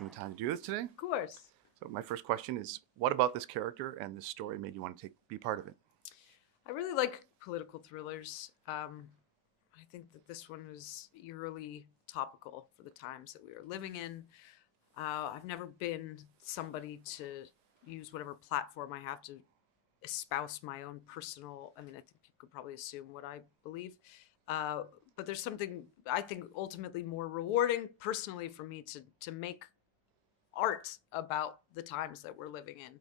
taking the time to do this today. Of course. So my first question is, what about this character and this story made you want to be part of it? I really like political thrillers. I think that this one is eerily topical for the times that we are living in. I've never been somebody to use whatever platform I have to espouse my own personal, I think people could probably assume what I believe. But there's something I think ultimately more rewarding personally for me to make art about the times that we're living in.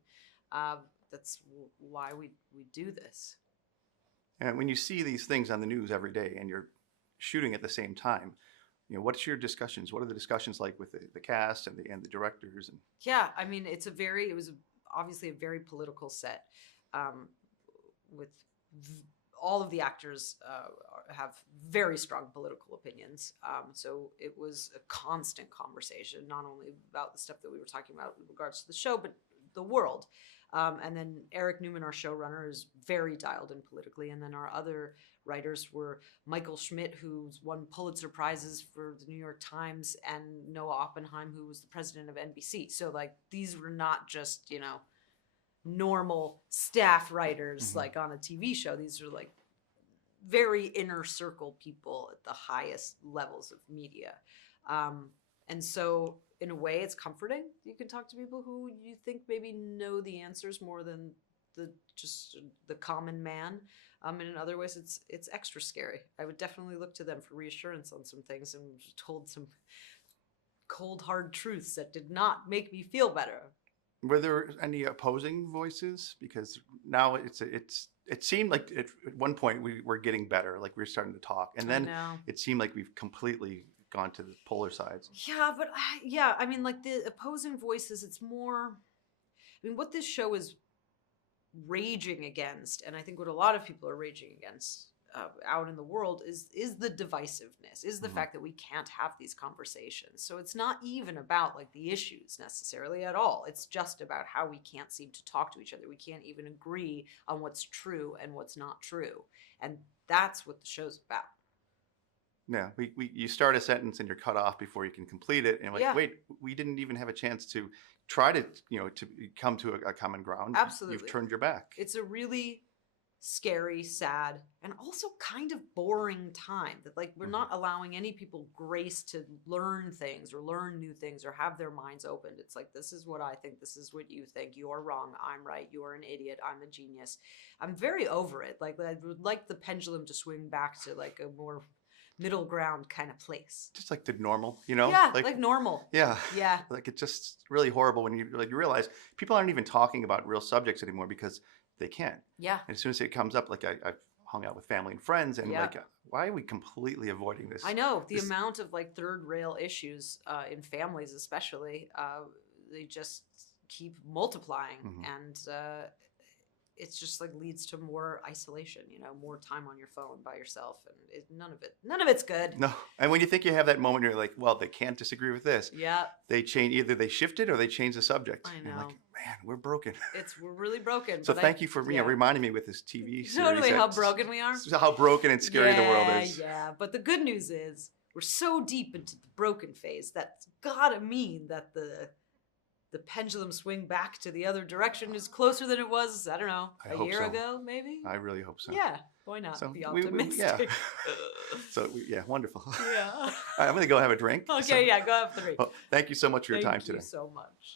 That's why we do this. And when you see these things on the news every day and you're shooting at the same time, what's your discussions? What are the discussions like with the cast and the directors? Yeah, it was obviously a very political set, with all of the actors have very strong political opinions. So it was a constant conversation, not only about the stuff that we were talking about in regards to the show, but the world. And then Eric Newman, our showrunner, is very dialed in politically. And then our other writers were Michael Schmidt, who's won Pulitzer Prizes for the New York Times, and Noah Oppenheim, who was the president of NBC. So these were not just, normal staff writers like on a TV show. These are very inner circle people at the highest levels of media. And so in a way it's comforting. You can talk to people who you think maybe know the answers more than the common man. And in other ways it's extra scary. I would definitely look to them for reassurance on some things, and was told some cold hard truths that did not make me feel better. Were there any opposing voices? Because now it seemed like at one point we were getting better, like we were starting to talk, and then it seemed like we've completely gone to the polar sides. Yeah, but the opposing voices, it's more, what this show is raging against, and I think what a lot of people are raging against out in the world is the divisiveness, is the fact that we can't have these conversations. So it's not even about the issues necessarily at all. It's just about how we can't seem to talk to each other. We can't even agree on what's true and what's not true. And that's what the show's about. Yeah, you start a sentence and you're cut off before you can complete it, and wait, we didn't even have a chance to try to to come to a common ground. Absolutely, you've turned your back. It's a really scary, sad, and also kind of boring time that we're not allowing any people grace to learn things or learn new things or have their minds opened. It's this is what I think, this is what you think, you're wrong, I'm right, you're an idiot, I'm a genius. I'm very over it. I would like the pendulum to swing back to a more middle ground kind of place. Just like the normal, Yeah, like normal. Yeah. Yeah. It's just really horrible when you you realize people aren't even talking about real subjects anymore because they can't. Yeah. And as soon as it comes up, I've hung out with family and friends, and why are we completely avoiding this? I know the amount of third rail issues in families, especially, they just keep multiplying, and it's just leads to more isolation, more time on your phone by yourself, and none of it's good. No. And when you think you have that moment, you're like, well, they can't disagree with this. Yeah. They change, either they shift it or they change the subject. I know. And man, we're broken. We're really broken. So thank you for reminding me with this TV series. Totally how broken we are. How broken and scary the world is. Yeah. But the good news is we're so deep into the broken phase that's gotta mean that the pendulum swing back to the other direction is closer than it was, I don't know, a year ago, maybe? I really hope so. Yeah, why not? So be optimistic. Wonderful. Yeah. All right, I'm going to go have a drink. Okay, go have 3. Well, thank you so much for your time today. Thank you so much.